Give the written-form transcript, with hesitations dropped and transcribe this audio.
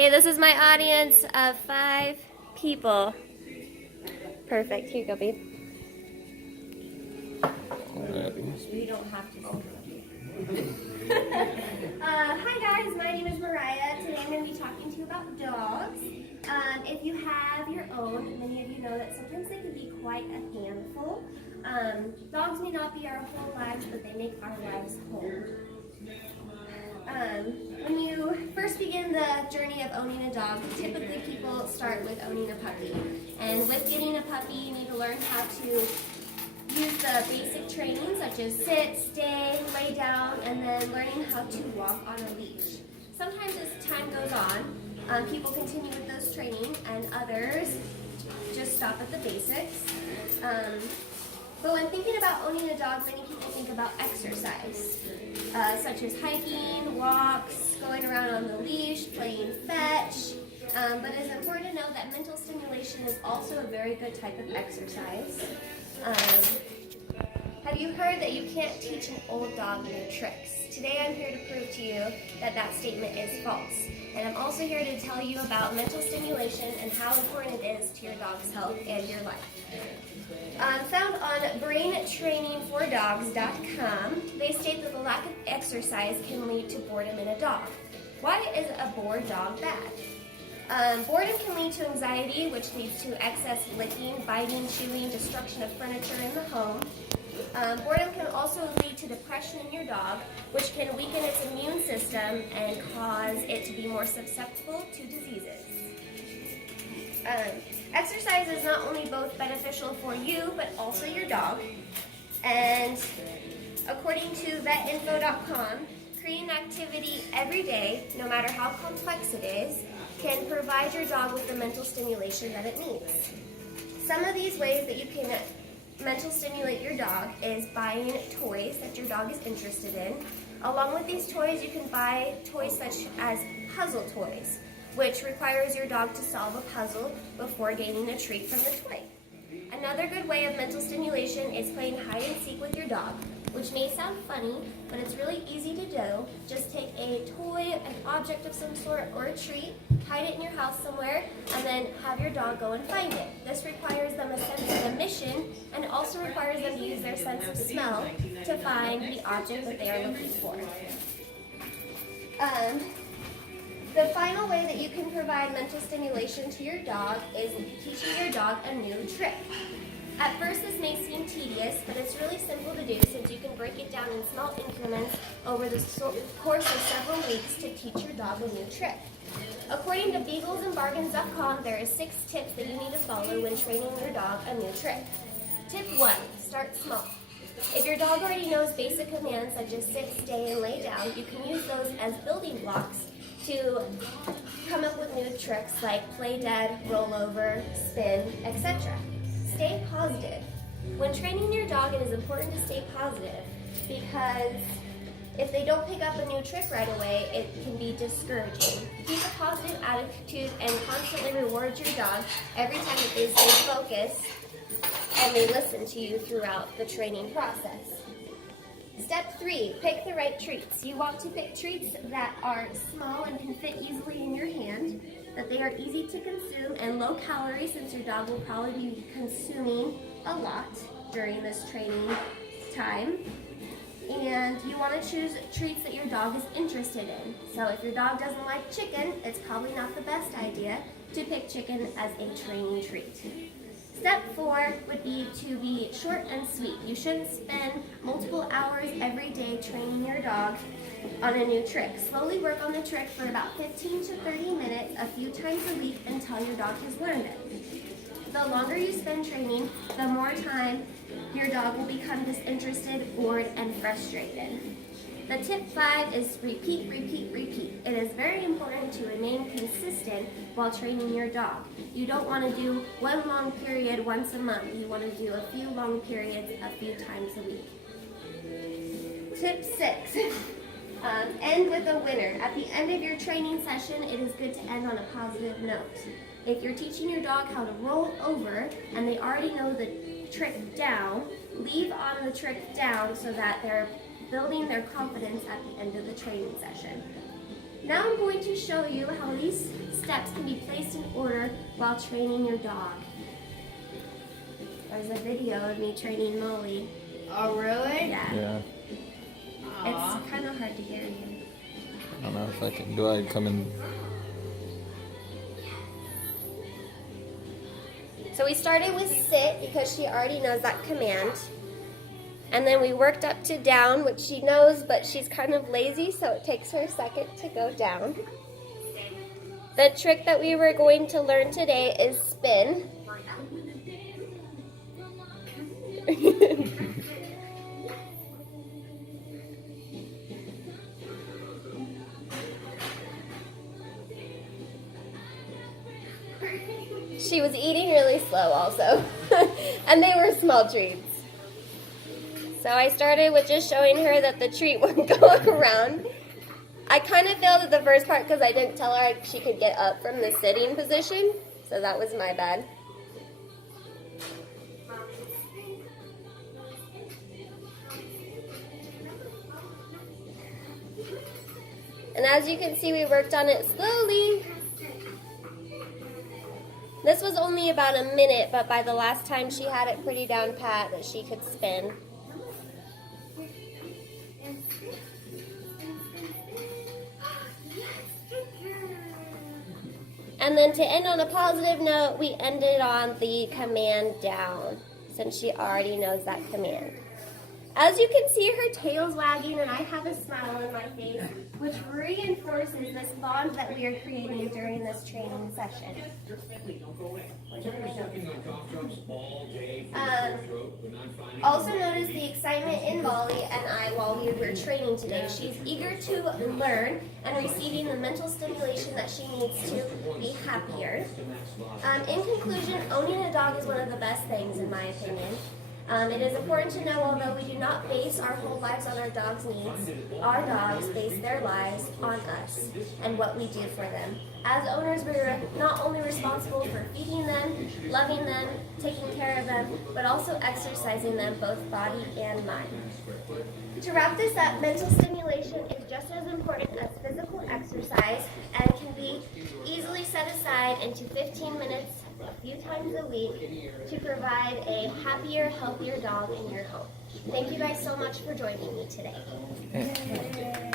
Hey, this is my audience of 5 people. Perfect. Here you go, babe. You don't have to. Hi guys, my name is Mariah. Today I'm going to be talking to you about dogs. If you have your own, many of you know that sometimes they can be quite a handful. Dogs may not be our whole lives, but they make our lives whole. When you first begin the journey of owning a dog, typically people start with owning a puppy. And with getting a puppy, you need to learn how to use the basic training such as sit, stay, lay down, and then learning how to walk on a leash. Sometimes as time goes on, people continue with those training and others just stop at the basics. But when thinking about owning a dog, many people think about exercise, such as hiking, walks, going around on the leash, playing fetch. But it's important to know that mental stimulation is also a very good type of exercise. Have you heard that you can't teach an old dog new tricks? Today I'm here to prove to you that that statement is false. And I'm also here to tell you about mental stimulation and how important it is to your dog's health and your life. Found on braintrainingfordogs.com, they state that the lack of exercise can lead to boredom in a dog. Why is a bored dog bad? Boredom can lead to anxiety, which leads to excess licking, biting, chewing, destruction of furniture in the home. Boredom can also lead to depression in your dog, which can weaken its immune system and cause it to be more susceptible to diseases. Exercise is not only both beneficial for you, but also your dog. And according to vetinfo.com, creating activity every day, no matter how complex it is, can provide your dog with the mental stimulation that it needs. Some of these ways that you can mental stimulate your dog is buying toys that your dog is interested in. Along with these toys, you can buy toys such as puzzle toys, which requires your dog to solve a puzzle before gaining a treat from the toy. Another good way of mental stimulation is playing hide and seek with your dog, which may sound funny, but it's really easy to do. Just take a toy, an object of some sort, or a treat, hide it in your house somewhere, and then have your dog go and find it. This requires them a sense of a mission, and also requires them to use their sense of smell to find the object that they are looking for. The final way that you can provide mental stimulation to your dog is teaching your dog a new trick. At first this may seem tedious, but it's really simple to do since you can break it down in small increments over the course of several weeks to teach your dog a new trick. According to beaglesandbargains.com, there are 6 tips that you need to follow when training your dog a new trick. Tip 1, start small. If your dog already knows basic commands such as sit, stay, and lay down, you can use those as building blocks to come up with new tricks like play dead, roll over, spin, etc. Stay positive. When training your dog, it is important to stay positive because if they don't pick up a new trick right away, it can be discouraging. Keep a positive attitude and constantly reward your dog every time that they stay focused and they listen to you throughout the training process. Step 3, pick the right treats. You want to pick treats that are small and can fit easily in your hand, that they are easy to consume and low calorie since your dog will probably be consuming a lot during this training time. And you want to choose treats that your dog is interested in. So if your dog doesn't like chicken, it's probably not the best idea to pick chicken as a training treat. Step 4 would be to be short and sweet. You shouldn't spend multiple hours every day training your dog on a new trick. Slowly work on the trick for about 15 to 30 minutes a few times a week until your dog has learned it. The longer you spend training, the more time your dog will become disinterested, bored, and frustrated. The tip 5 is repeat, repeat, repeat. It is very important to remain consistent while training your dog. You don't want to do one long period once a month. You want to do a few long periods a few times a week. Tip 6, end with a winner. At the end of your training session, it is good to end on a positive note. If you're teaching your dog how to roll over and they already know the trick down, leave on the trick down so that they're building their confidence at the end of the training session. Now I'm going to show you how these steps can be placed in order while training your dog. There's a video of me training Molly. Oh, really? Yeah. Aw. It's kind of hard to hear you. I don't know if I can. Do I come in? So we started with sit because she already knows that command. And then we worked up to down, which she knows, but she's kind of lazy, so it takes her a second to go down. The trick that we were going to learn today is spin. She was eating really slow also, and they were small treats. So I started with just showing her that the treat wouldn't go around. I kind of failed at the first part because I didn't tell her she could get up from the sitting position, so that was my bad. And as you can see, we worked on it slowly. This was only about a minute, but by the last time she had it pretty down pat that she could spin. And then to end on a positive note, we ended on the command down, since she already knows that command. As you can see, her tail's wagging and I have a smile on my face, which reinforces this bond that we are creating during this training session. Also notice the excitement in Molly and I while we were training today. She's eager to learn and receiving the mental stimulation that she needs to be happier. In conclusion, owning a dog is one of the best things in my opinion. It is important to know, although we do not base our whole lives on our dogs' needs, our dogs base their lives on us and what we do for them. As owners, we are not only responsible for feeding them, loving them, taking care of them, but also exercising them, both body and mind. To wrap this up, mental stimulation is just as important as physical exercise and can be easily set aside into 15 minutes a few times a week to provide a happier, healthier dog in your home. Thank you guys so much for joining me today.